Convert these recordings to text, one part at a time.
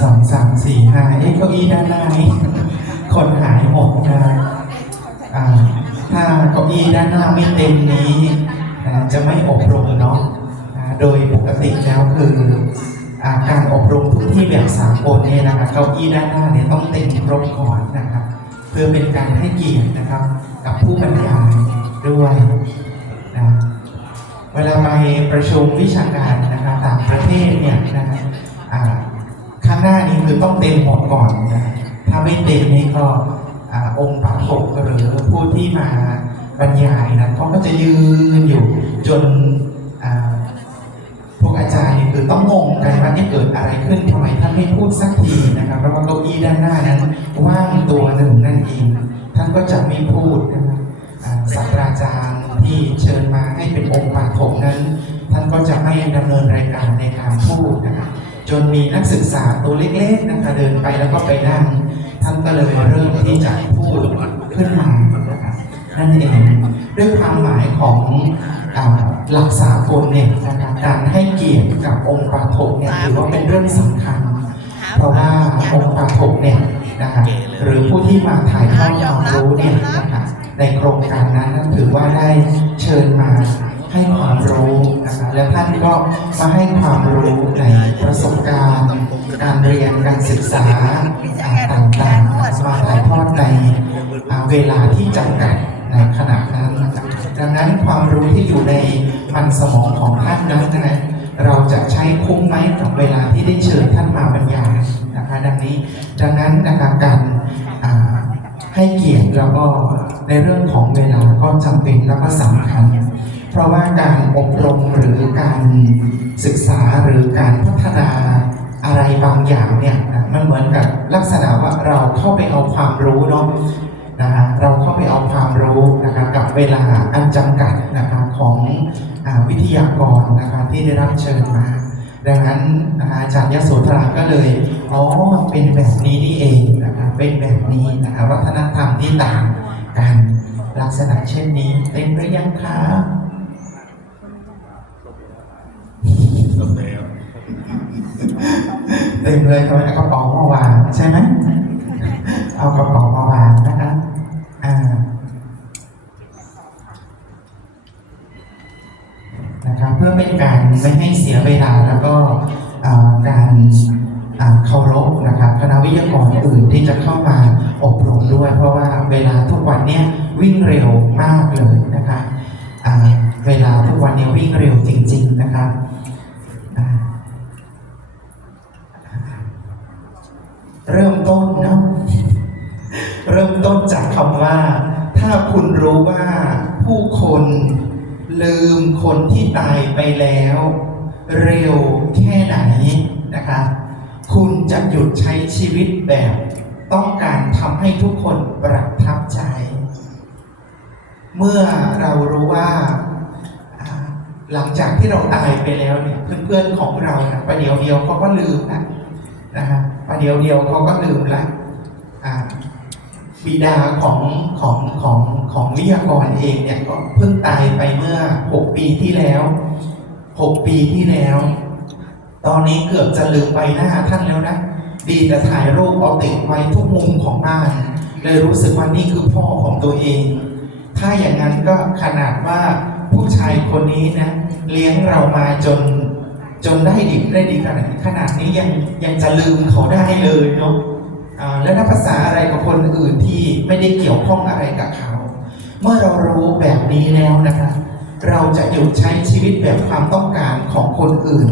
สองสามสี่ห้าเอ๊ะเก้าอี้ด้านหน้านี้คนหายหมดนะอ่าถ้าเก้าอี้ด้านหน้าไม่เต็มนี้อ่จะไม่อบรมเนาะโดยปกติแล้วคืออาการอบรมทุกที่แบบสากลเนี่ยนะครับเก้าอี้ด้านหน้าเนี่ยต้องเต็มครบก่อนนะครับ เพื่อเป็นการให้เกียรตินะครับ กับผู้บรรยายด้วยนะเวลาไปประชุมวิชาการนะครับต่างประเทศเนี่ยนะครับ ข้างหน้านี้คือต้องเต็มหมดก่อนนะ ถ้าไม่เต็มนี่ก็อองค์ปฐกหรือผู้ที่มาบรรยายนะเขาก็จะยืนอยู่จนพวกอาจารย์นี่คือต้องงงกันว่าเนี่เกิดอะไรขึ้นทำไมท่านไม่พูดสักทีนะครับเพราะว่าเก้าอี้ด้านหน้านั้นว่างตัวหนึ่งนั่นเองท่านก็จะไม่พูดนะครับศาสตราจารย์ที่เชิญมาให้เป็นองค์ปฐมนั้น ท่านก็จะไม่ดำเนินรายการในการพูดนะครับ จนมีนักศึกษาตัวเล็กๆนะคะเดินไปแล้วก็ไปนั่งท่านก็เลยเริ่มที่จะพูดขึ้นมานะครับนั่นเองด้วยความหมายของอ่าหลักสากลเนี่ยนะครับการให้เกียรติกับองค์ปฐมเนี่ยถือว่าเป็นเรื่องสำคัญ เพราะว่าองค์ปฐมเนี่ยนะคะหรือผู้ที่มาถ่ายทอดความรู้เนี่ยนะคะในโครงการนั้นนั้นถือว่าได้เชิญมา ให้ความรู้นะคะและท่านก็มาให้ความรู้ในประสบการณ์การเรียนการศึกษาต่างๆมาถ่ายทอดในเวลาที่จำกัดในขณะนั้นนะคะดังนั้นความรู้ที่อยู่ในมันสมองของท่านนั้นนะเราจะใช้คุ้มไหมกับเวลาที่ได้เชิญท่านมาบรรยายนะคะดังนี้ดังนั้นนะคะการให้เกียรติแล้วก็ในเรื่องของเวลาก็จำเป็นแล้วก็สำคัญ เพราะว่าการอบรมหรือการศึกษาหรือการพัฒนาอะไรบางอย่างเนี่ยมันเหมือนกับลักษณะว่าเราเข้าไปเอาความรู้เนาะนะคะเราเข้าไปเอาความรู้นะคะกับเวลาอันจำกัดนะคะของอวิทยากรนะคะที่ได้รับเชิญมา ดังนั้นอาจารย์ยโสธราก็เลยอ๋อเป็นแบบนี้นี่เองนะคะเป็นแบบนี้นะคะวัฒนธรรมที่ต่างกันลักษณะเช่นนี้เต็มหรือยังคะ เต็มเลยครับเอากระเป๋ามาวางใช่ไหมเอากระเป๋ามาวางนะคะอ่านะครับเพื่อเป็นการไม่ให้เสียเวลาแล้วก็การเคารพนะครับคณะวิทยากรอื่นที่จะเข้ามาอบรมด้วย เพราะว่าเวลาทุกวันนี้วิ่งเร็วมากเลยนะคะเวลาทุกวันนี้วิ่งเร็วจริง ๆ นะครับอ่า เริ่มต้นเนะเริ่มต้นจากคำว่า ถ้าคุณรู้ว่าผู้คนลืมคนที่ตายไปแล้ว เร็วแค่ไหนนะคะ คุณจะหยุดใช้ชีวิตแบบ ต้องการทำให้ทุกคนประทับใจ เมื่อเรารู้ว่าอ่าหลังจากที่เราตายไปแล้วเนี่ยเพื่อนๆของเรานะประเดี๋ยวเดียวเขาก็ลืมนะนะฮะ ประเดี๋ยวเดียวเขาก็ลืมละอ่าบิดาของของของของวิทยากรเองเนี่ยก็เพิ่งตายไปเมื่อ6ปีที่แล้ว6ปีที่แล้ว ตอนนี้เกือบจะลืมใบหน้าท่านแล้วนะ ดีแต่ถ่ายรูปเอาติดไว้ทุกมุมของบ้าน เลยรู้สึกว่านี่คือพ่อของตัวเอง ถ้าอย่างนั้นก็ขนาดว่าผู้ชายคนนี้นะ เลี้ยงเรามาจน จนได้ดิบได้ดีขนาดขนาดนี้ยังยังจะลืมเขาได้เลยเนาะแล้วนับภาษาอะไรกับคนอื่นที่ไม่ได้เกี่ยวข้องอะไรกับเขา เมื่อเรารู้แบบนี้แล้วนะคะเราจะหยุดใช้ชีวิตแบบความต้องการของคนอื่น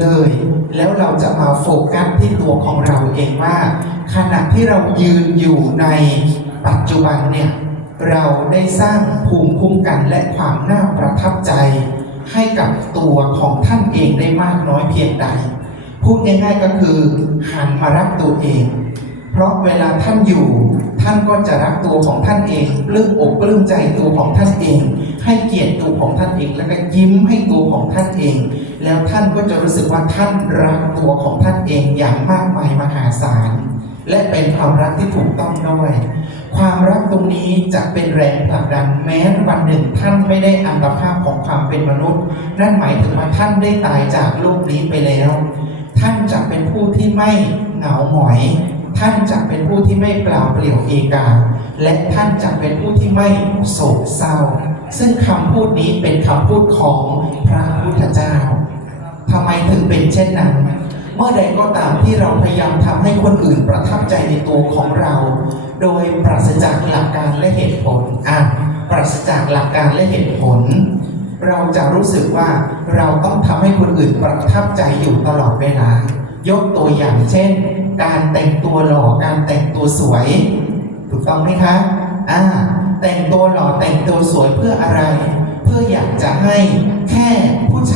เลย แล้วเราจะมาโฟกัสที่ตัวของเราเองว่า ขณะที่เรายืนอยู่ในปัจจุบันเนี่ยเราได้สร้างภูมิคุ้มกันและความน่าประทับใจ ให้กับตัวของท่านเองได้มากน้อยเพียงใด พูดง่ายๆก็คือหันมารักตัวเอง เพราะเวลาท่านอยู่ ท่านก็จะรักตัวของท่านเองปลื้มอกปลื้มใจตัวของท่านเอง ให้เกียรติตัวของท่านเอง แล้วก็ยิ้มให้ตัวของท่านเอง แล้วท่านก็จะรู้สึกว่าท่านรักตัวของท่านเองอย่างมากมายมหาศาล และเป็นความรักที่ถูกต้องด้วย ความรักตรงนี้จะเป็นแรงผลักดันแม้วันหนึ่งท่านไม่ได้อันตรภาพของความเป็นมนุษย์ นั่นหมายถึงว่าท่านได้ตายจากโลกนี้ไปแล้ว ท่านจะเป็นผู้ที่ไม่เหงาหงอย ท่านจะเป็นผู้ที่ไม่เปล่าเปลี่ยวเอกา และท่านจะเป็นผู้ที่ไม่โศกเศร้า ซึ่งคำพูดนี้เป็นคำพูดของพระพุทธเจ้าทำไมถึงเป็นเช่นนั้น เมื่อใดก็ตามที่เราพยายามทำให้คนอื่นประทับใจในตัวของเรา โดยปราศจากหลักการและเหตุผลอะปราศจากหลักการและเหตุผล เราจะรู้สึกว่าเราต้องทำให้คนอื่นประทับใจอยู่ตลอดเวลา ยกตัวอย่างเช่น การแต่งตัวหล่อการแต่งตัวสวย ถูกต้องไหมคะอ่าแต่งตัวหล่อแต่งตัวสวยเพื่ออะไร เพื่ออยากจะให้แค่ผู้ช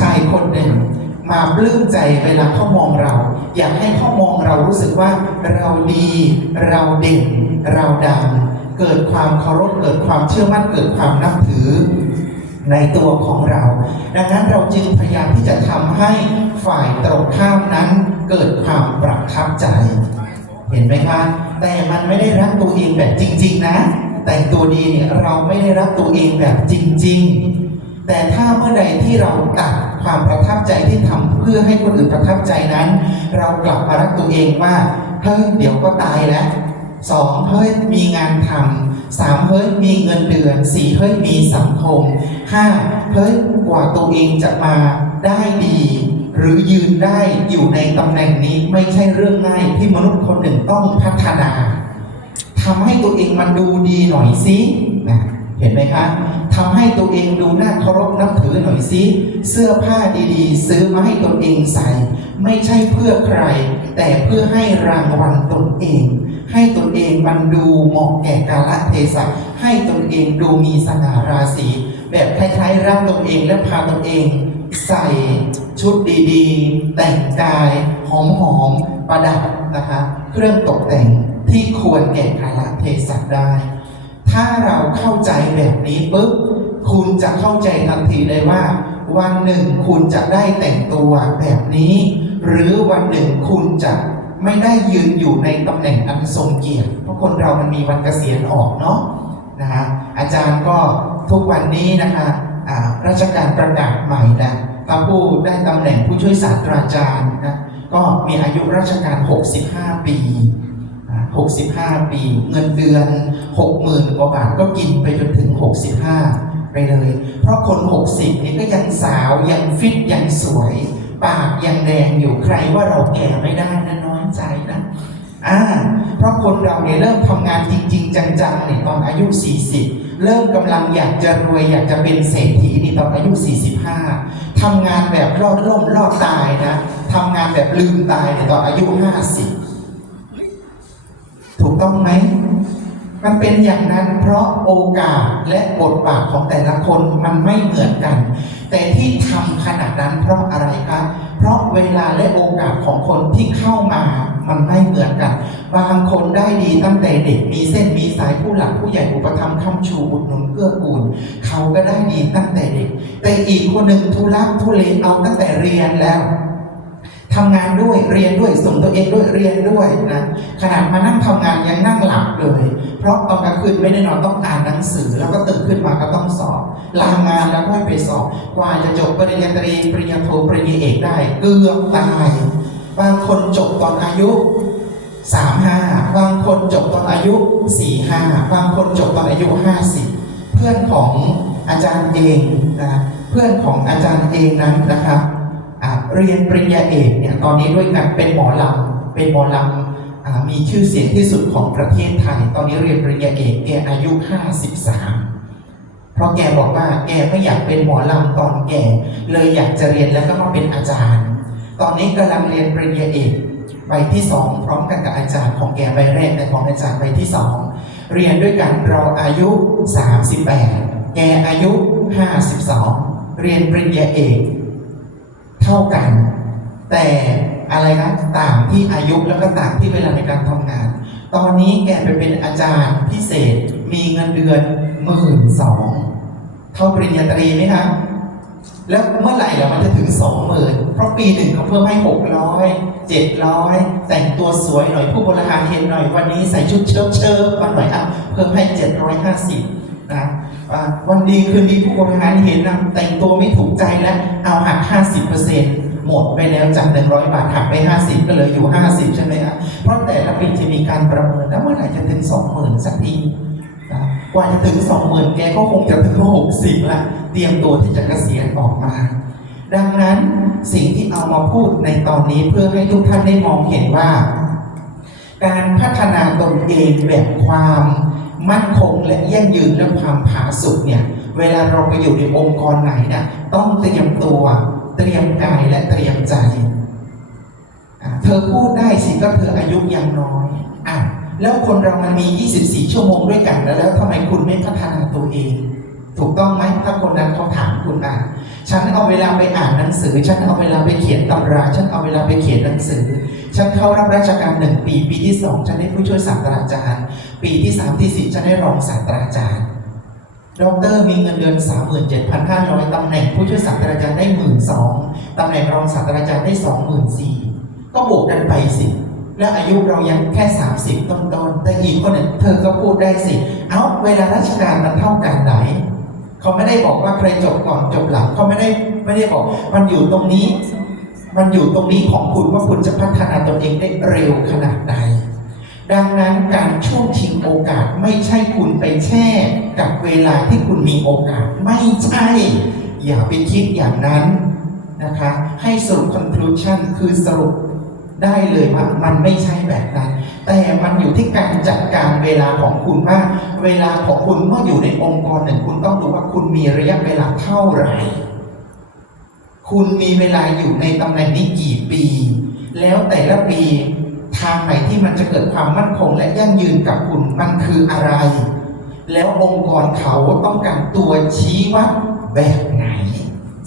าย มาปลื้มใจเวลาเขามองเรา อยากให้เขามองเรารู้สึกว่าเราดี เราเด่น เราดัง เกิดความเคารพเกิดความเชื่อมั่นเกิดความนับถือในตัวของเรา ดังนั้นเราจึงพยายามที่จะทำให้ฝ่ายตรงข้ามนั้น เกิดความประทับใจ เห็นไหมคะ แต่มันไม่ได้รักตัวเองแบบจริง ๆ นะ แต่งตัวดีเนี่ยเราไม่ได้รักตัวเองแบบจริง ๆ แต่ถ้าเมื่อใดที่เราตัด ความประทับใจที่ทำเพื่อให้คนอื่นประทับใจนั้น เรากลับมารักตัวเองว่าเฮ้ยเดี๋ยวก็ตายแล้วสองเฮ้ยมีงานทำสามเฮ้ยมีเงินเดือนสี่เฮ้ยมีสังคมห้าเฮ้ยกว่าตัวเองจะมาได้ดี หรือยืนได้อยู่ในตำแหน่งนี้ไม่ใช่เรื่องง่ายที่มนุษย์คนหนึ่งต้องพัฒนาทำให้ตัวเองมันดูดีหน่อยสินะ เห็นไหมคะทำให้ตัวเองดูน่าเคารพนับถือหน่อยสิเสื้อผ้าดีๆ ซื้อมาให้ตนเองใส่ ไม่ใช่เพื่อใคร แต่เพื่อให้รางวัลตนเอง ให้ตนเองมันดูเหมาะแก่กาลเทศะให้ตนเองดูมีสง่าราศีแบบคล้ายๆรักตนเองและพาตนเอง ใส่ชุดดีๆ แต่งกาย หอมๆประดับนะคะ เครื่องตกแต่งที่ควรแก่กาลเทศะได้ ถ้าเราเข้าใจแบบนี้ปุ๊บคุณจะเข้าใจทันทีเลยว่า วันหนึ่งคุณจะได้แต่งตัวแบบนี้ หรือวันหนึ่งคุณจะไม่ได้ยืนอยู่ในตำแหน่งอันทรงเกียรติเพราะคนเรามันมีวันเกษียณออกเนาะนะฮะอาจารย์ก็ทุกวันนี้นะคะราชการประกาศใหม่นะถ้าผู้ได้ตำแหน่งผู้ช่วยศาสตราจารย์นะก็มีอายุราชการ 65 ปี 65 ปี เงินเดือน 60,000 กว่าบาทก็กินไปจนถึง 65 ไปเลย เพราะคน 60 นี่ก็ยังสาวยังฟิตยังสวย ปากยังแดงอยู่ใครว่าเราแก่ไม่ได้นะน้อยใจนะอ่าเพราะคนเราเนี่ยเริ่มทำงานจริง ๆ จังๆเนี่ยตอนอายุ 40 เริ่มกำลังอยากจะรวยอยากจะเป็นเศรษฐีนี่ตอนอายุ 45 ทำงานแบบรอดล่มรอดตายนะทำงานแบบลืมตายเนี่ยตอนอายุ 50 ถูกต้องไหม มันเป็นอย่างนั้นเพราะโอกาสและบทบาทของแต่ละคนมันไม่เหมือนกัน แต่ที่ทำขนาดนั้นเพราะอะไรครับเพราะเวลาและโอกาสของคนที่เข้ามามันไม่เหมือนกัน บางคนได้ดีตั้งแต่เด็กมีเส้นมีสายผู้หลักผู้ใหญ่อุปถัมภ์คำชูอุดหนุนเกื้อกูล เขาก็ได้ดีตั้งแต่เด็ก แต่อีกคนหนึ่งทุลักทุเลเอาตั้งแต่เรียนแล้ว ทำงานด้วยเรียนด้วยส่งตัวเองด้วยเรียนด้วยนะขนาดมานั่งทำงานยังนั่งหลับเลย เพราะตอนกลางคืนไม่ได้นอนต้องอ่านหนังสือ แล้วก็ตื่นขึ้นมาก็ต้องสอบลางานแล้วก็ไปสอบกว่าจะจบปริญญาตรีปริญญาโทปริญญาเอกได้เกือบตายบางคนจบตอนอายุสามห้าบางคนจบตอนอายุสี่ห้าบางคนจบตอนอายุห้าสิบเพื่อนของอาจารย์เองนะเพื่อนของอาจารย์เองนั้นนะครับ เรียนปริญญาเอกเนี่ยตอนนี้ด้วยกันเป็นหมอลำเป็นหมอลำอมีชื่อเสียงที่สุดของประเทศไทย ตอนนี้เรียนปริญญาเอกแกอายุ 53 เพราะแกบอกว่าแกไม่อยากเป็นหมอลำตอนแก่เลยอยากจะเรียนแล้วก็มาเป็นอาจารย์ ตอนนี้กำลังเรียนปริญญาเอกใบที่สองพร้อมกันกับอาจารย์ของแกใบแรกแต่ของอาจารย์ใบที่สองเรียนด้วยกันเราอายุ 38 แกอายุ 52 เรียนปริญญาเอก เท่ากัน แต่อะไรนะต่างที่อายุแล้วก็ต่างที่เวลาในการทำงาน ตอนนี้แกไปเป็นอาจารย์พิเศษมีเงินเดือนหมื่นสองเท่าปริญญาตรีไหมครับแล้วเมื่อไหร่แล้วมันจะถึงสองหมื่นเพราะปีหนึ่งเขาเพิ่มให้หกร้อยเจ็ดร้อยแต่งตัวสวยหน่อยผู้บริหารเห็นหน่อยวันนี้ใส่ชุดเชิบเชิบมาหน่อยอะเพิ่มให้เจ็ดร้อยห้าสิบนะ วันดีคืนดีผู้บริหารเห็นนะแต่งตัวไม่ถูกใจแล้วเอาหักห้าสิบเปอร์เซ็นต์หมดไปแล้วจากหนึ่งร้อยบาทหักไปห้าสิบก็เลยอยู่ห้าสิบใช่ไหมครับเพราะแต่ละปีจะมีการประเมินแล้วเมื่อไหร่จะถึงสองหมื่นสักทีกว่าจะถึงสองหมื่นแกก็คงจะถึงหกสิบละ เตรียมตัวที่จะเกษียณออกมา ดังนั้นสิ่งที่เอามาพูดในตอนนี้เพื่อให้ทุกท่านได้มองเห็นว่า การพัฒนาตนเองแบบความ มั่นคงและยั่งยืนและความผาสุกเนี่ยเวลาเราไปอยู่ในองค์กรไหนเนี่ยต้องเตรียมตัวเตรียมกายและเตรียมใจ เธอพูดได้สิก็เธออายุยังน้อยอะแล้วคนเรามันมี 24 ชั่วโมงด้วยกันแล้วแล้วทำไมคุณไม่พัฒนาตัวเอง ถูกต้องไหมถ้าคนนั้นเขาถามคุณอะฉันเอาเวลาไปอ่านหนังสือ ฉันเอาเวลาไปเขียนตำรา ฉันเอาเวลาไปเขียนหนังสือ ฉันเข้ารับราชการหนึ่งปีปีที่สองฉันได้ผู้ช่วยศาสตราจารย์ ปีที่สามที่สี่ฉันได้รองศาสตราจารย์ด็อกเตอร์มีเงินเดือน 37,500ตำแหน่งผู้ช่วยศาสตราจารย์ได้12,000ตำแหน่งรองศาสตราจารย์ได้24,000ก็บวกกันไปสิแล้วอายุเรายังแค่ 30 ต้นๆแต่อีกคนหนึ่งเธอก็พูดได้สิ เอ้าเวลาราชการมันเท่ากันไหน เขาไม่ได้บอกว่าใครจบก่อนจบหลังเขาไม่ได้ไม่ได้บอก มันอยู่ตรงนี้ มันอยู่ตรงนี้ของคุณว่าคุณจะพัฒนาตนเองได้เร็วขนาดใดดังนั้นการช่วงชิงโอกาสไม่ใช่คุณไปแช่กับเวลาที่คุณมีโอกาสไม่ใช่ อย่าไปคิดอย่างนั้นนะคะ ให้สรุป conclusion คือสรุปได้เลยว่ามันไม่ใช่แบบนั้น แต่มันอยู่ที่การจัดการเวลาของคุณว่าเวลาของคุณเมื่ออยู่ในองค์กรหนึ่งคุณต้องดูว่าคุณมีระยะเวลาเท่าไหร่ คุณมีเวลาอยู่ในตำแหน่งนี้กี่ปี แล้วแต่ละปีทางไหนที่มันจะเกิดความมั่นคงและยั่งยืนกับคุณมันคืออะไร แล้วองค์กรเขาต้องการตัวชี้วัดแบบไหน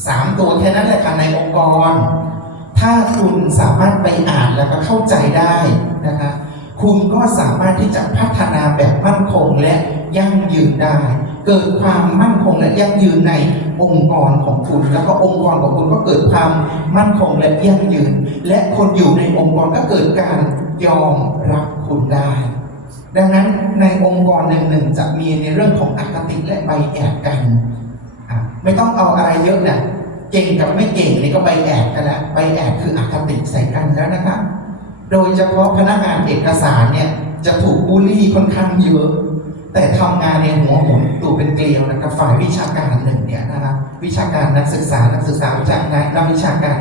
สามตัวแค่นั้นแหละค่ะในองค์กร ถ้าคุณสามารถไปอ่านแล้วก็เข้าใจได้นะคะ คุณก็สามารถที่จะพัฒนาแบบมั่นคงและยั่งยืนได้ เกิดความมั่นคงและยั่งยืนในองค์กรของคุณ แล้วก็องค์กรของคุณก็เกิดความมั่นคงและยั่งยืน และคนอยู่ในองค์กรก็เกิดการยอมรับคุณได้ ดังนั้นในองค์กรหนึ่งๆจะมีในเรื่องของอคติและใบแอบกัน ไม่ต้องเอาอะไรเยอะนะเก่งกับไม่เก่งนี่ก็ใบแอบกันละใบแอบคืออคติใส่กันแล้วนะครับ โดยเฉพาะพนักงานเอกสารเนี่ยจะถูกบูลลี่ค่อนข้างเยอะ แต่ทำงานในหัวหมุนตูเป็นเกลียวนะครับฝ่ายวิชาการหนึ่งเนี่ยนะครับวิชาการนักศึกษานักศึกษาวิชาการนักวิชาการ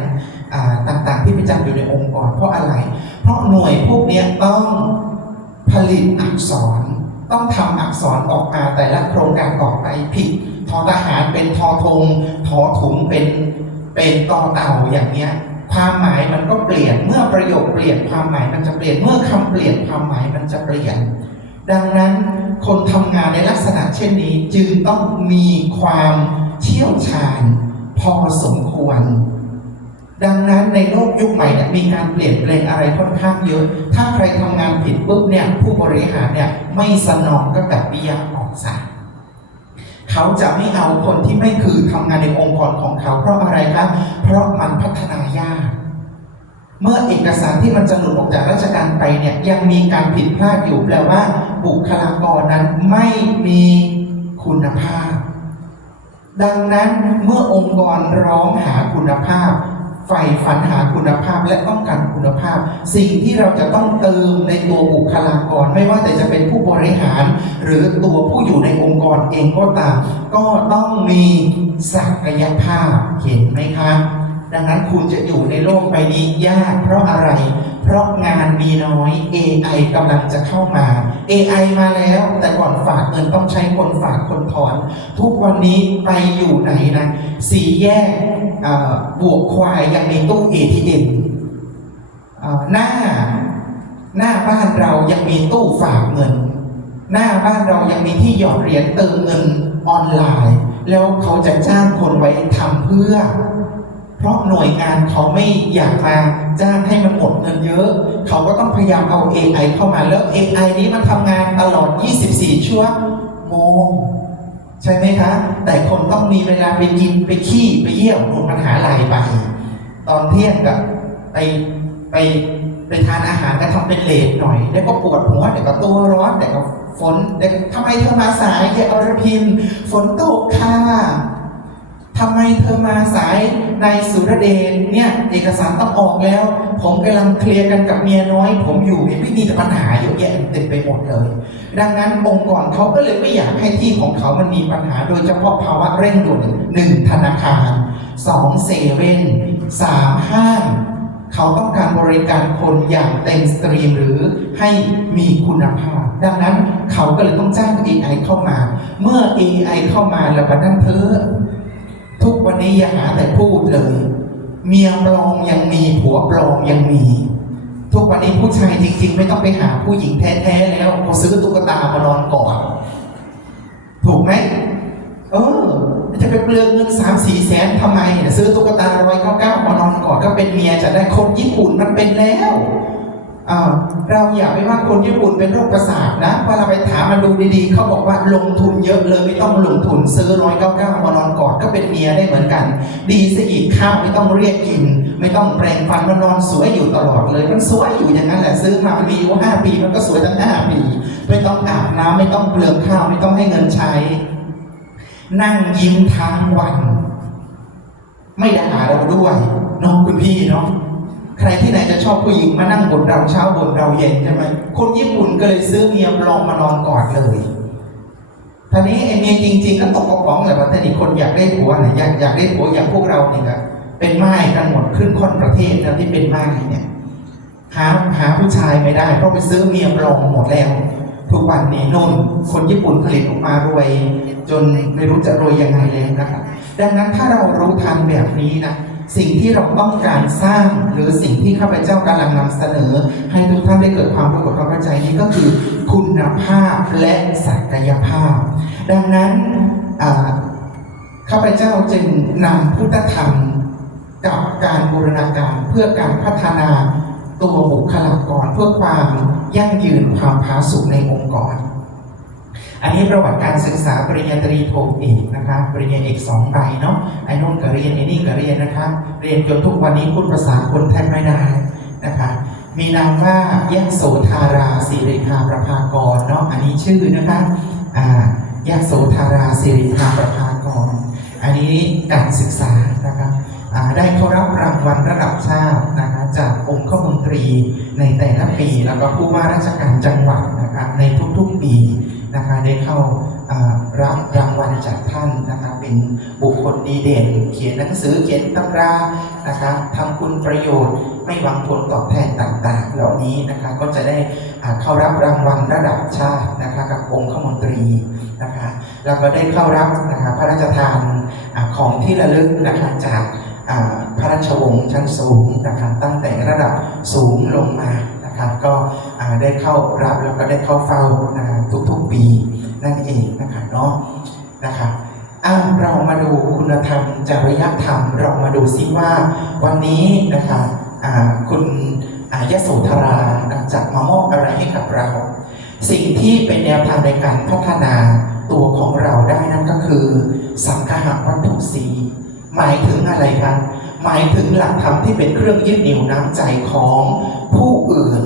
ต่างๆ ที่ประจำอยู่ในองค์กรเพราะอะไร เพราะหน่วยพวกนี้ต้องผลิตอักษร ต้องทำอักษรออกมาแต่ละโครงการออกไปผิดทอทหารเป็นทอธงทอถุงเป็นเป็นตอเต่าอย่างเนี้ย ความหมายมันก็เปลี่ยนเมื่อประโยคเปลี่ยนความหมายมันจะเปลี่ยนเมื่อคำเปลี่ยนความหมายมันจะเปลี่ยน ดังนั้นคนทำงานในลักษณะเช่นนี้จึงต้องมีความเชี่ยวชาญพอสมควร ดังนั้นในโลกยุคใหม่เนี่ยมีการเปลี่ยนแปลงอะไรค่อนข้างเยอะ ถ้าใครทำงานผิดปุ๊บเนี่ยผู้บริหารเนี่ยไม่สนองก็แบบวิยาออกซะ เขาจะไม่เอาคนที่ไม่คือทำงานในองค์กรของเขา เพราะอะไรครับ เพราะมันพัฒนายาก เมื่อเอกสารที่มันจะหลุดออกจากราชการไปเนี่ยยังมีการผิดพลาดอยู่แปลว่า บุคลากรนั้นไม่มีคุณภาพ ดังนั้นเมื่อองค์กรร้องหาคุณภาพ ใฝ่ฝันหาคุณภาพและต้องการคุณภาพ สิ่งที่เราจะต้องเติมในตัวบุคลากร ไม่ว่าแต่จะเป็นผู้บริหาร หรือตัวผู้อยู่ในองค์กรเองก็ตาม ก็ต้องมีศักยภาพเห็นไหมคะ ดังนั้นคุณจะอยู่ในโลกใบนี้ยากเพราะอะไร เพราะงานมีน้อย AI กำลังจะเข้ามา AI มาแล้วแต่ก่อนฝากเงินต้องใช้คนฝากคนถอน ทุกวันนี้ไปอยู่ไหนนะสีแยกบวกควายยังมีตู้ ATM เอ่อหน้าหน้าบ้านเรายังมีตู้ฝากเงิน หน้าบ้านเรายังมีที่หยอดเหรียญเติมเงินออนไลน์ แล้วเขาจะจ้างคนไว้ทำเพื่อ เพราะหน่วยงานเขาไม่อยากมาจ้างให้มันหมดเงินเยอะ เขาก็ต้องพยายามเอา AI เข้ามาแล้ว AI นี้มันทำงานตลอด 24 ชั่วโมงใช่ไหมคะ แต่คนต้องมีเวลาไปกินไปขี้ไปเยี่ยวหนุนปัญหาไลน์ไป ตอนเที่ยงกับไปไปไปทานอาหารก็ทำเป็นเลทหน่อย แล้วก็ปวดหัวเดี๋ยวก็ตัวร้อนเดี๋ยวก็ฝนเดี๋ยวทำไมเธอมาสายยายอรพินฝนตกค่ะ ทำไมเธอมาสายนายสุรเดชเนี่ย เอกสารต้องออกแล้ว ผมกำลังเคลียร์กันกับเมียน้อย ผมอยู่เห็นไม่มีแต่ปัญหาเยอะแยะเต็มไปหมดเลย ดังนั้นองค์กรเขาก็เลยไม่อยากให้ที่ของเขามันมีปัญหา โดยเฉพาะภาวะเร่งด่วนหนึ่งธนาคารสองเซเว่นสามห้างเขาต้องการบริการคนอย่างเต็มสตรีมหรือให้มีคุณภาพ ดังนั้นเขาก็เลยต้องจ้าง AI เข้ามา เมื่อ AI เข้ามาแล้วก็นั่นเธอ ทุกวันนี้อย่าหาแต่พูดเลย เมียปลอมยังมีผัวปลอมยังมี ทุกวันนี้ผู้ชายจริง ๆ ไม่ต้องไปหาผู้หญิงแท้ๆแล้วเขาซื้อตุ๊กตามานอนกอดถูกไหมเออจะไปเปลืองเงินสามสี่แสนทำไม ซื้อตุ๊กตาร้อยเก้าเก้ามานอนกอดก็เป็นเมียจะได้คนญี่ปุ่นมันเป็นแล้ว เราอย่าไปว่าคนญี่ปุ่นเป็นโรคประสาทนะพอเราไปถามมันดูดีๆ เขาบอกว่าลงทุนเยอะเลยไม่ต้องลงทุนซื้อร้อยเก้าเก้ามานอนกอดก็เป็นเมียได้เหมือนกัน ดีซะอีกข้าวไม่ต้องเรียกกิน ไม่ต้องแปรงฟันมันนอนสวยอยู่ตลอดเลย มันสวยอยู่อย่างนั้นแหละซื้อมามันมีอายุห้าปีมันก็สวยตั้งห้าปีไม่ต้องอาบน้ำไม่ต้องเปลืองข้าวไม่ต้องให้เงินใช้ นั่งยิ้มทั้งวัน ไม่ด่าเราด้วยน้องคุณพี่เนาะ ใครที่ไหนจะชอบผู้หญิงมานั่งบนเราเช้าบนเราเย็นใช่ไหมคนญี่ปุ่นก็เลยซื้อเมียลอมมานอนกอดเลยทีนี้ไอ้เมียจริง ๆ ก็ตกกระป๋องแหละว่าแต่นี่คนอยากได้ผัวเนี่ยอยากอยากได้ผัวอย่างพวกเราเนี่ยนะเป็นไม้กันหมดครึ่งค่อนประเทศนะที่เป็นไม้เนี่ยหาหาผู้ชายไม่ได้เพราะไปซื้อเมียลอมหมดแล้ว ทุกวันนี้นุ่นคนญี่ปุ่นผลิตออกมารวย จนไม่รู้จะรวยยังไงเลยนะครับดังนั้นถ้าเรารู้ทันแบบนี้นะ สิ่งที่เราต้องการสร้างหรือสิ่งที่ข้าพเจ้ากำลังนำเสนอ ให้ทุกท่านได้เกิดความรู้กับความเข้าใจนี้ก็คือ คุณภาพและศักยภาพ ดังนั้นข้าพเจ้าจึงนำพุทธธรรมกับการบูรณาการเพื่อการพัฒนาตัวบุคลากรเพื่อความยั่งยืนความผาสุกในองค์กร อันนี้ประวัติการศึกษาปริญญาตรีโทเอกนะคะปริญญาเอกสองใบเนาะไอ้นู่นก็เรียนไอ้นี่ก็เรียนนะคะเรียนจนทุกวันนี้พูดภาษาคนแทบไม่ได้นะคะมีนามว่ายะโสธาราสิริภาประภากรเนาะอันนี้ชื่อนะคะอ่ายะโสธาราสิริภาประภากร อันนี้การศึกษานะคะอ่าได้เข้ารับรางวัลระดับชาตินะคะจากองค์ข้ามนตรีในแต่ละปี แล้วก็ผู้ว่าราชการจังหวัดนะคะในทุกๆปี นะคะได้เข้ารับรางวัลจากท่านนะคะเป็นบุคคลดีเด่น เขียนหนังสือเขียนตำรานะคะทำคุณประโยชน์ ไม่หวังผลตอบแทนต่างๆ เหล่านี้นะคะก็จะได้เข้ารับรางวัลระดับชาตินะคะกับองค์ข้ามนตรีนะคะแล้วก็ได้เข้ารับนะคะพระราชทานอของที่ระลึกนะคะจากพระราชวงศ์ชั้นสูงนะคะตั้งแต่ระดับสูงลงมา นะคะก็ได้เข้ารับแล้วก็ได้เข้าเฝ้านะคะทุกๆปีนั่นเองนะคะเนาะนะคะอะเรามาดูคุณธรรมจริยธรรม เรามาดูซิว่าวันนี้นะคะอ่าคุณอายโสธราจะมามอบอะไรให้กับเรา สิ่งที่เป็นแนวทางในการพัฒนาตัวของเราได้นั่นก็คือ สังคหวัตถุสีหมายถึงอะไรครับ หมายถึงหลักธรรมที่เป็นเครื่องยึดเหนี่ยวน้ำใจของผู้อื่น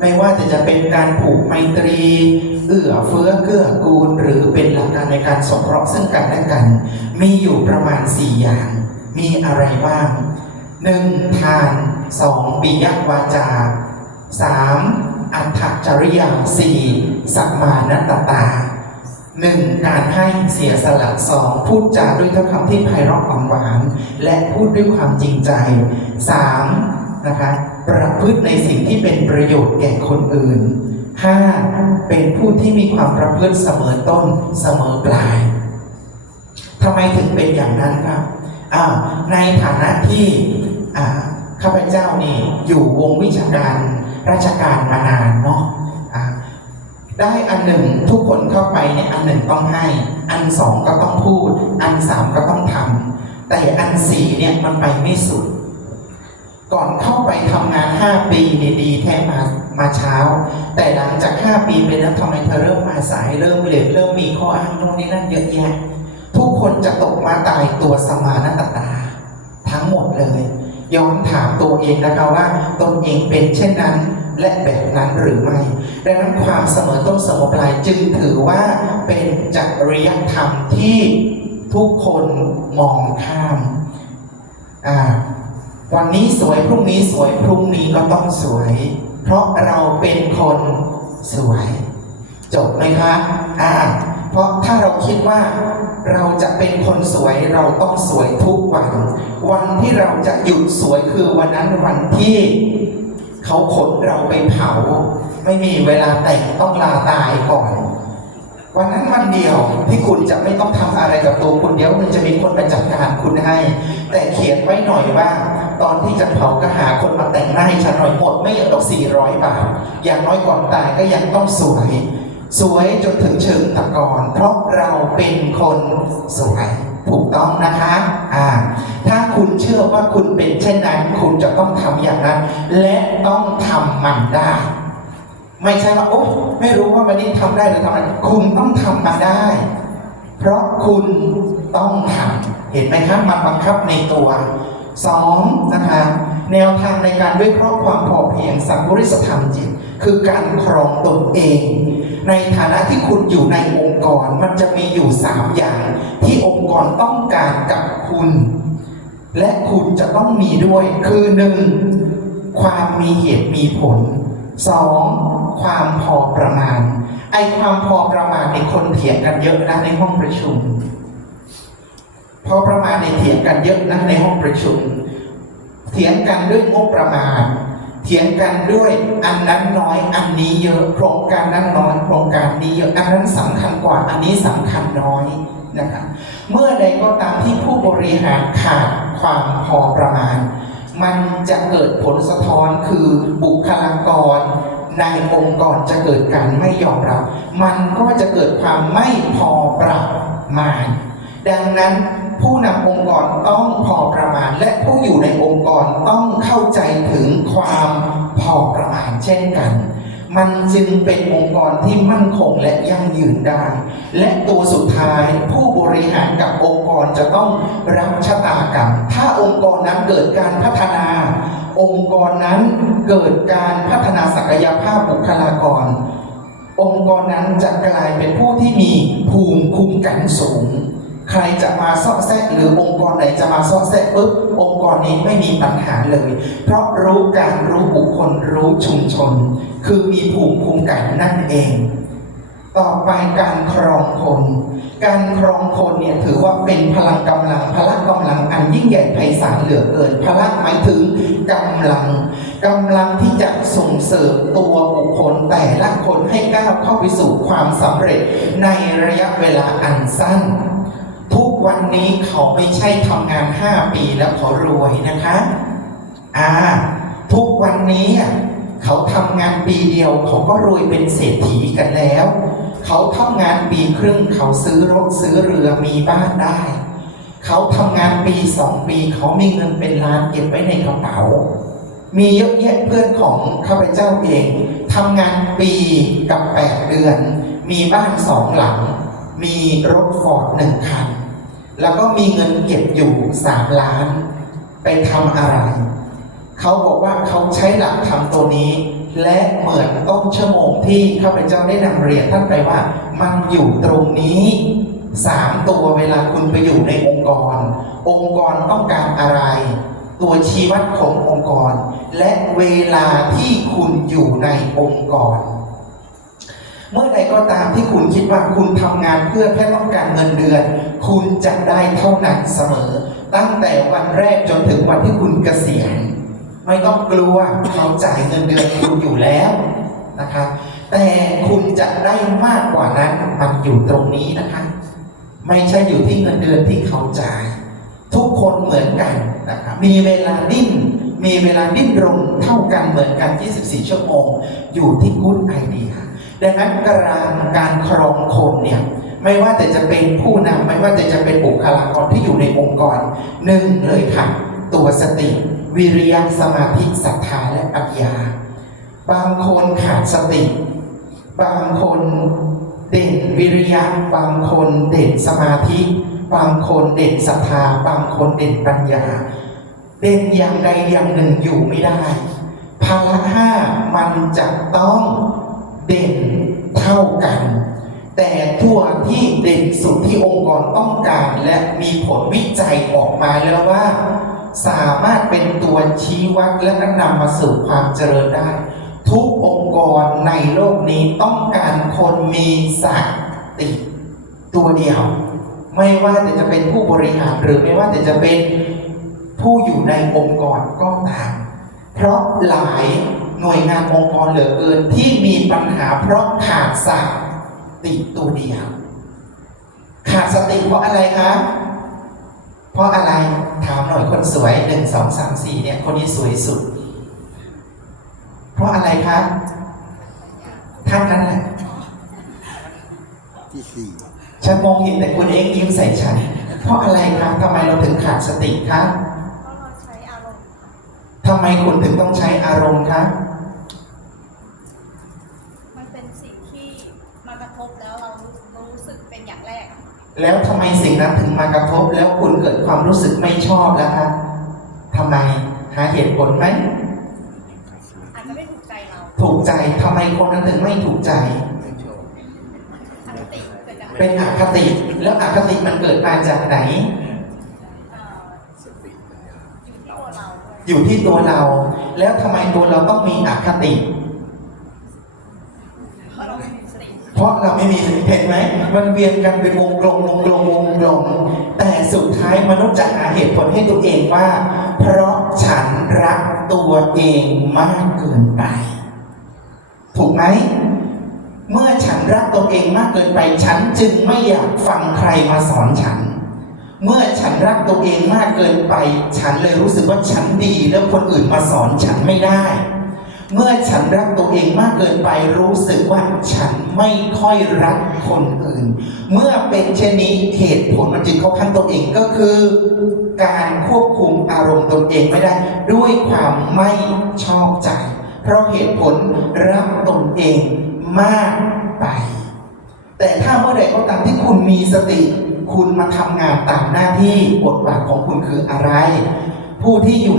ไม่ว่าจะจะเป็นการผูกไมตรี เอื้อเฟื้อเกื้อกูล หรือเป็นหลักการในการสงเคราะห์ซึ่งกันและกัน มีอยู่ประมาณ 4 อย่าง มีอะไรบ้าง 1. ทาน 2. ปิยวาจา 3. อัตถจริยา 4. สัมมานัตตา หนึ่งการให้เสียสละสองพูดจาด้วยถ้อยคำที่ไพเราะหวาน และพูดด้วยความจริงใจสามนะคะประพฤติในสิ่งที่เป็นประโยชน์แก่คนอื่นห้าเป็นผู้ที่มีความประพฤติเสมอต้นเสมอปลายทำไมถึงเป็นอย่างนั้นครับในฐานะที่ข้าพเจ้านี่อยู่วงวิชาการราชการมานานเนาะ ได้อันหนึ่งทุกคนเข้าไปเนี่ยอันหนึ่งต้องให้ อันสองก็ต้องพูด อันสามก็ต้องทำแต่อันสี่เนี่ยมันไปไม่สุด ก่อนเข้าไปทำงานห้าปีเนี่ยดีแท้มามาเช้า แต่หลังจากห้าปีไปแล้วทำไมเธอเริ่มมาสายเริ่มเลทเริ่มมีข้ออ้างโน่นนี่นั่นเยอะแยะ ทุกคนจะตกมาตายตัวสมานตตา ทั้งหมดเลยย้อนถามตัวเองนะคะว่าตนเองเป็นเช่นนั้น และแบบนั้นหรือไม่ ดังนั้นความเสมอต้นเสมอปลายจึงถือว่าเป็นจริยธรรมที่ทุกคนมองข้าม อ่า วันนี้สวยพรุ่งนี้สวยพรุ่งนี้ก็ต้องสวย เพราะเราเป็นคนสวย จบไหมคะ อ่า เพราะถ้าเราคิดว่าเราจะเป็นคนสวยเราต้องสวยทุกวัน วันที่เราจะหยุดสวยคือวันนั้นวันที่ เขาขนเราไปเผา ไม่มีเวลาแต่งต้องลาตายก่อน วันนั้นวันเดียวที่คุณจะไม่ต้องทำอะไรกับตัวคุณเดี๋ยวมันจะมีคนไปจัดการคุณให้ แต่เขียนไว้หน่อยว่า ตอนที่จะเผาก็หาคนมาแต่งหน้าให้ฉันหน่อยหมดไม่เยอะหรอก400บาท อย่างน้อยก่อนตายก็ยังต้องสวย สวยจนถึงเชิงตะกอนเพราะเราเป็นคนสวย ถูกต้องนะคะอ่าถ้าคุณเชื่อว่าคุณเป็นเช่นนั้น คุณจะต้องทำอย่างนั้น และต้องทำมันได้ ไม่ใช่ว่าโอ๊ยไม่รู้ว่าวันนี้ทำได้หรือทำไม่ได้คุณต้องทำมาได้ เพราะคุณต้องทำเห็นไหมครับมันบังคับในตัว สองนะคะแนวทางในการด้วิเคราะห์ความพอเพียงสัมพุริสธรรมจิต คือการครองตนเอง ในฐานะที่คุณอยู่ในองค์กรมันจะมีอยู่สามอย่าง ที่องค์กรต้องการกับคุณ และคุณจะต้องมีด้วยคือหนึ่งความมีเหตุมีผลสองความพอประมาณไอความพอประมาณในคนเถียงกันเยอะนะในห้องประชุม พอประมาณในเถียงกันเยอะนะในห้องประชุม เถียงกันด้วยงบประมาณ เถียงกันด้วยอันนั้นน้อยอันนี้เยอะโครงการนั้นน้อยโครงการนี้เยอะอันนั้นสำคัญกว่าอันนี้สำคัญน้อยนะครับเมื่อใดก็ตามที่ผู้บริหารขาดความพอประมาณ มันจะเกิดผลสะท้อนคือบุคลากรในองค์กรจะเกิดการไม่ยอมรับ มันก็จะเกิดความไม่พอประมาณ ดังนั้น ผู้นำองค์กรต้องพอประมาณ และผู้อยู่ในองค์กรต้องเข้าใจถึงความพอประมาณเช่นกัน มันจึงเป็นองค์กรที่มั่นคงและยั่งยืนได้ และตัวสุดท้ายผู้บริหารกับองค์กรจะต้องรับชะตากรรม ถ้าองค์กรนั้นเกิดการพัฒนา องค์กรนั้นเกิดการพัฒนาศักยภาพบุคลากร องค์กรนั้นจะกลายเป็นผู้ที่มีภูมิคุ้มกันสูง ใครจะมาซอกแซกหรือองค์กรไหนจะมาซอกแซกปุ๊บองค์กรนี้ไม่มีปัญหาเลย เพราะรู้การรู้บุคคลรู้ชุมชน คือมีภูมิคุ้มกันนั่นเอง ต่อไปการครองคน การครองคนเนี่ยถือว่าเป็นพลังกำลังพละกำลังอันยิ่งใหญ่ไพศาลเหลือเกินพละหมายถึงกำลังกำลังที่จะส่งเสริมตัวบุคคลแต่ละคนให้ก้าวเข้าไปสู่ความสำเร็จในระยะเวลาอันสั้น ทุกวันนี้เขาไม่ใช่ทำงาน5ปีแล้วเขารวยนะคะอ่าทุกวันนี้เขาทำงานปีเดียว เขาก็รวยเป็นเศรษฐีกันแล้ว เขาทำงานปีครึ่ง เขาซื้อรถซื้อเรือมีบ้านได้ เขาทำงานปีสองปี เขามีเงินเป็นล้านเก็บไว้ในกระเป๋า มีเยอะแยะเพื่อนของข้าพเจ้าเองทำงานปีกับแปดเดือน มีบ้านสองหลัง มีรถฟอร์ดหนึ่งคัน แล้วก็มีเงินเก็บอยู่สามล้าน ไปทำอะไร เขาบอกว่าเขาใช้หลักธรรมตัวนี้ และเหมือนต้นชั่วโมงที่ข้าพเจ้าได้นำเรียนท่านไปว่า มันอยู่ตรงนี้สามตัวเวลาคุณไปอยู่ในองค์กร องค์กรต้องการอะไร ตัวชี้วัดขององค์กร และเวลาที่คุณอยู่ในองค์กร เมื่อใดก็ตามที่คุณคิดว่าคุณทำงานเพื่อแค่ต้องการเงินเดือน คุณจะได้เท่านั้นเสมอ ตั้งแต่วันแรกจนถึงวันที่คุณเกษียณไม่ต้องกลัวเขาจ่ายเงินเดือนคุณอยู่แล้วนะครับแต่คุณจะได้มากกว่านั้นมันอยู่ตรงนี้นะคะไม่ใช่อยู่ที่เงินเดือนที่เขาจ่าย ทุกคนเหมือนกันนะครับมีเวลาดิ้นมีเวลาดิ้นรนเท่ากันเหมือนกัน 24 ชั่วโมง อยู่ที่กุ o ไอเดีย ดังนั้นการการครองคนเนี่ยไม่ว่าแต่จะเป็นผู้นำไม่ว่าแต่จะเป็นบุคลากรที่อยู่ในองค์กรหนึ่งเลยค่ะ ตัวสติ วิริยะสมาธิศรัทธาและปัญญา บางคนขาดสติ บางคนเด่นวิริยะ บางคนเด่นสมาธิ บางคนเด่นศรัทธา บางคนเด่นปัญญา เด่นอย่างใดอย่างหนึ่งอยู่ไม่ได้ภาระห้ามันจะต้องเด่น ท่ากัน แต่ทั่วที่เด่นสุดที่องค์กรต้องการและมีผลวิจัยออกมาแล้วว่า สามารถเป็นตัวชี้วัดและนำมาสู่ความเจริญได้ ทุกองค์กรในโลกนี้ต้องการคนมีสติตัวเดียว ไม่ว่าแต่จะเป็นผู้บริหารหรือไม่ว่าแต่จะเป็นผู้อยู่ในองค์กรก็ตามเพราะหลาย หน่วยงานองค์กรเหลือเกินที่มีปัญหาเพราะขาดสติตัวเดียวขาดสติเพราะอะไรคะเพราะอะไรถามหน่อยคนสวยหนึ่งสองสามสี่เนี่ย คนนี้สวยสุด เพราะอะไรคะท่านนั้นแหละที่สี่ฉันมองเห็นแต่คุณเองยิ้มใส่ฉัน เพราะอะไรคะทำไมเราถึงขาดสติคะเพราะเราใช้อารมณ์ค่ะทำไมคุณถึงต้องใช้อารมณ์คะมันเป็นสิ่งที่มากระทบแล้วเรารู้รู้สึกเป็นอย่างแรกอะ แล้วทำไมสิ่งนั้นถึงมากระทบ แล้วคุณเกิดความรู้สึกไม่ชอบแล้วคะทำไมหาเหตุผลไหมอาจจะไม่ถูกใจเราถูกใจทำไมคนนั้นถึงไม่ถูกใจไม่ชอบอคติเกิดจากเป็นอคติ แล้วอคติมันเกิดมาจากไหนเอ่อสติปัญญาอยู่ที่ตัวเราด้วยอยู่ที่ตัวเรา แล้วทำไมตัวเราต้องมีอคติเพราะเราไม่มีสติ เพ ราะเราไม่มีเห็นไหมมันเวียนกันเป็นวงกลมวงกลมวงกลมแต่สุดท้ายมนุษย์จะหาเหตุผลให้ตัวเองว่า เพราะฉันรักตัวเองมากเกินไป ถูกไหมเมื่อฉันรักตัวเองมากเกินไป ฉันจึงไม่อยากฟังใครมาสอนฉัน เมื่อฉันรักตัวเองมากเกินไป ฉันเลยรู้สึกว่าฉันดีแล้วคนอื่นมาสอนฉันไม่ได้ เมื่อฉันรักตัวเองมากเกินไปรู้สึกว่าฉันไม่ค่อยรักคนอื่น เมื่อเป็นเช่นนี้เหตุผลมันจึงเข้าขั้นตัวเองก็คือ การควบคุมอารมณ์ตนเองไม่ได้ ด้วยความไม่ชอบใจ เพราะเหตุผลรักตนเองมากไป แต่ถ้าเมื่อใดก็ตามที่คุณมีสติ คุณมาทำงานตามหน้าที่บทบาทของคุณคืออะไร ผู้ที่อยู่